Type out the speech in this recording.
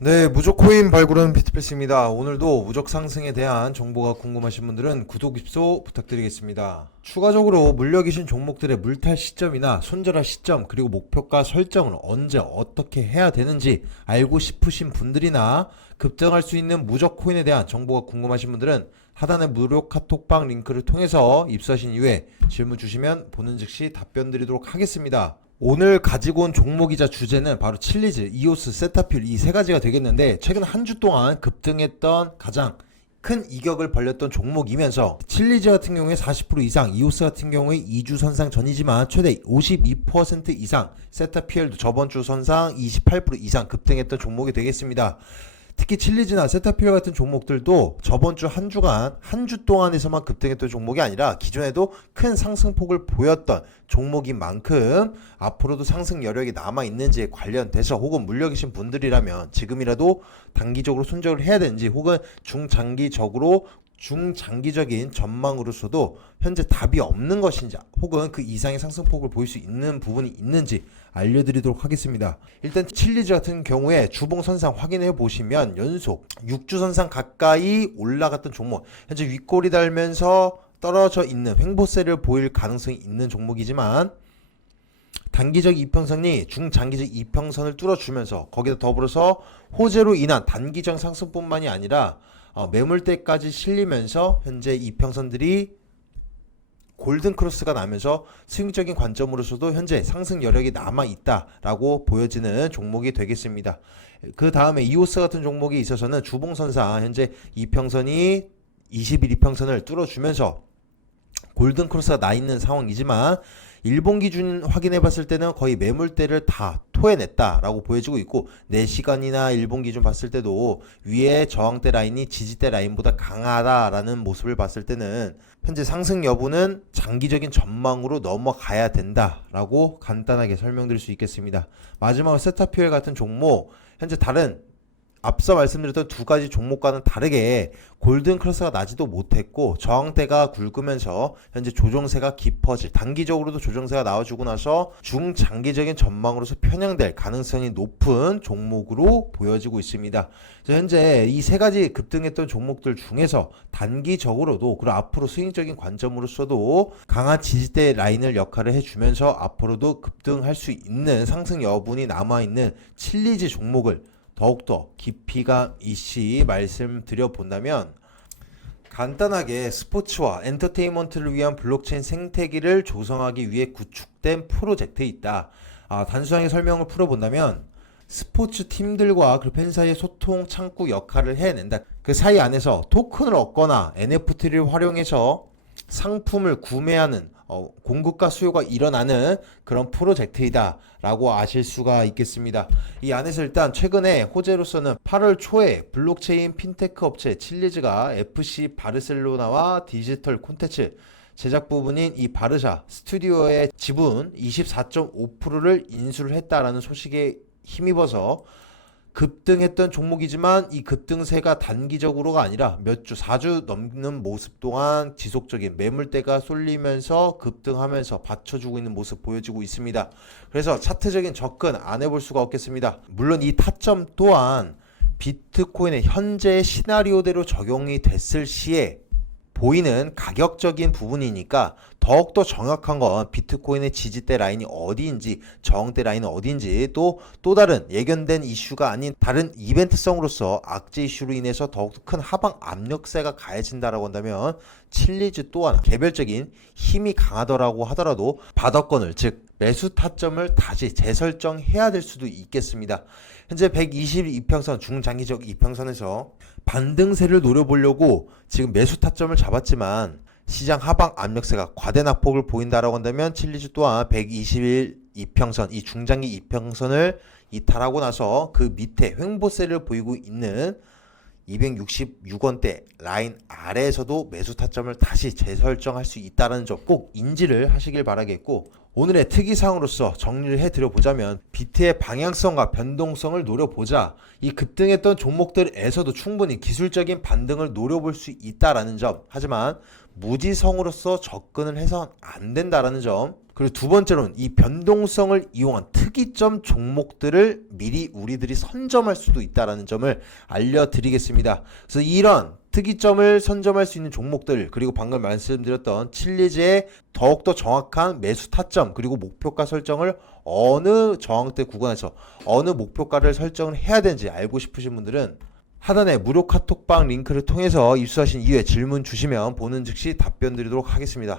네, 무조코인 발굴은 비트패스입니다. 오늘도 무적 상승에 대한 정보가 궁금하신 분들은 구독 입소 부탁드리겠습니다. 추가적으로 물려 계신 종목들의 물탈 시점이나 손절할 시점 그리고 목표가 설정을 언제 어떻게 해야 되는지 알고 싶으신 분들이나 급등할 수 있는 무적 코인에 대한 정보가 궁금하신 분들은 하단의 무료 카톡방 링크를 통해서 입수하신 이후에 질문 주시면 보는 즉시 답변 드리도록 하겠습니다. 오늘 가지고 온 종목이자 주제는 바로 칠리즈, 이오스, 세타필 이 세 가지가 되겠는데 최근 한 주 동안 급등했던 가장 큰 이격을 벌렸던 종목이면서 칠리즈 같은 경우에 40% 이상, 이오스 같은 경우에 2주 선상 전이지만 최대 52% 이상, 세타피엘도 저번 주 선상 28% 이상 급등했던 종목이 되겠습니다. 특히 칠리즈나 세타필 같은 종목들도 저번 주 한 주간 한 주 동안에서만 급등했던 종목이 아니라 기존에도 큰 상승폭을 보였던 종목인 만큼 앞으로도 상승 여력이 남아 있는지에 관련돼서 혹은 물려 계신 분들이라면 지금이라도 단기적으로 손절을 해야 되는지 혹은 중장기적으로 중장기적인 전망으로서도 현재 답이 없는 것인지 혹은 그 이상의 상승폭을 보일 수 있는 부분이 있는지 알려드리도록 하겠습니다. 일단 칠리즈 같은 경우에 주봉 선상 확인해 보시면 연속 6주 선상 가까이 올라갔던 종목 현재 윗골이 달면서 떨어져 있는 횡보세를 보일 가능성이 있는 종목이지만 단기적 이평선이 중장기적 이평선을 뚫어주면서 거기다 더불어서 호재로 인한 단기적 상승뿐만이 아니라 어, 매물대까지 실리면서 현재 이평선들이 골든 크로스가 나면서 수익적인 관점으로서도 현재 상승 여력이 남아 있다라고 보여지는 종목이 되겠습니다. 그 다음에 이오스 같은 종목이 있어서는 주봉선상 현재 이평선이 20일 이평선을 뚫어주면서 골든 크로스가 나 있는 상황이지만 일본 기준 확인해 봤을 때는 거의 매물대를 다 토해냈다라고 보여지고 있고 4시간이나 일본 기준 봤을 때도 위에 저항대 라인이 지지대 라인보다 강하다라는 모습을 봤을 때는 현재 상승 여부는 장기적인 전망으로 넘어가야 된다라고 간단하게 설명드릴 수 있겠습니다. 마지막으로 세타퓨엘 같은 종목 현재 다른 앞서 말씀드렸던 두 가지 종목과는 다르게 골든 크로스가 나지도 못했고 저항대가 굵으면서 현재 조정세가 깊어질 단기적으로도 조정세가 나와주고 나서 중장기적인 전망으로서 편향될 가능성이 높은 종목으로 보여지고 있습니다. 현재 이 세 가지 급등했던 종목들 중에서 단기적으로도 그리고 앞으로 수익적인 관점으로서도 강한 지지대 라인을 역할을 해주면서 앞으로도 급등할 수 있는 상승 여분이 남아있는 칠리즈 종목을 더욱더 깊이감 있이 말씀드려 본다면 간단하게 스포츠와 엔터테인먼트를 위한 블록체인 생태계를 조성하기 위해 구축된 프로젝트에 있다. 아, 단순하게 설명을 풀어본다면 스포츠 팀들과 그 팬 사이의 소통 창구 역할을 해낸다. 그 사이 안에서 토큰을 얻거나 NFT를 활용해서 상품을 구매하는 어, 공급과 수요가 일어나는 그런 프로젝트이다라고 아실 수가 있겠습니다. 이 안에서 일단 최근에 호재로서는 8월 초에 블록체인 핀테크 업체 칠리즈가 FC 바르셀로나와 디지털 콘텐츠 제작 부분인 이 바르샤 스튜디오의 지분 24.5%를 인수를 했다라는 소식에 힘입어서 급등했던 종목이지만 이 급등세가 단기적으로가 아니라 몇 주, 4주 넘는 모습 동안 지속적인 매물대가 쏠리면서 급등하면서 받쳐주고 있는 모습 보여지고 있습니다. 그래서 차트적인 접근 안 해볼 수가 없겠습니다. 물론 이 타점 또한 비트코인의 현재 시나리오대로 적용이 됐을 시에 보이는 가격적인 부분이니까 더욱더 정확한 건 비트코인의 지지대 라인이 어디인지 저항대 라인은 어디인지 또 또 다른 예견된 이슈가 아닌 다른 이벤트성으로서 악재 이슈로 인해서 더욱더 큰 하방 압력세가 가해진다라고 한다면 칠리즈 또한 개별적인 힘이 강하더라고 하더라도 바닥권을 즉 매수 타점을 다시 재설정해야 될 수도 있겠습니다. 현재 122평선 중장기적 이평선에서 반등세를 노려보려고 지금 매수 타점을 잡았지만 시장 하방 압력세가 과대 낙폭을 보인다라고 한다면 칠리즈 또한 121 이평선 이 중장기 이평선을 이탈하고 나서 그 밑에 횡보세를 보이고 있는 266원대 라인 아래에서도 매수 타점을 다시 재설정할 수 있다는 점 꼭 인지를 하시길 바라겠고 오늘의 특이사항으로서 정리를 해드려 보자면 비트의 방향성과 변동성을 노려보자. 이 급등했던 종목들에서도 충분히 기술적인 반등을 노려볼 수 있다라는 점. 하지만 무지성으로서 접근을 해서 안 된다라는 점. 그리고 두 번째로는 이 변동성을 이용한 특이점 종목들을 미리 우리들이 선점할 수도 있다라는 점을 알려드리겠습니다. 그래서 이런 특이점을 선점할 수 있는 종목들 그리고 방금 말씀드렸던 칠리즈의 더욱더 정확한 매수 타점 그리고 목표가 설정을 어느 저항대 구간에서 어느 목표가를 설정을 해야 되는지 알고 싶으신 분들은 하단에 무료 카톡방 링크를 통해서 입수하신 이후에 질문 주시면 보는 즉시 답변 드리도록 하겠습니다.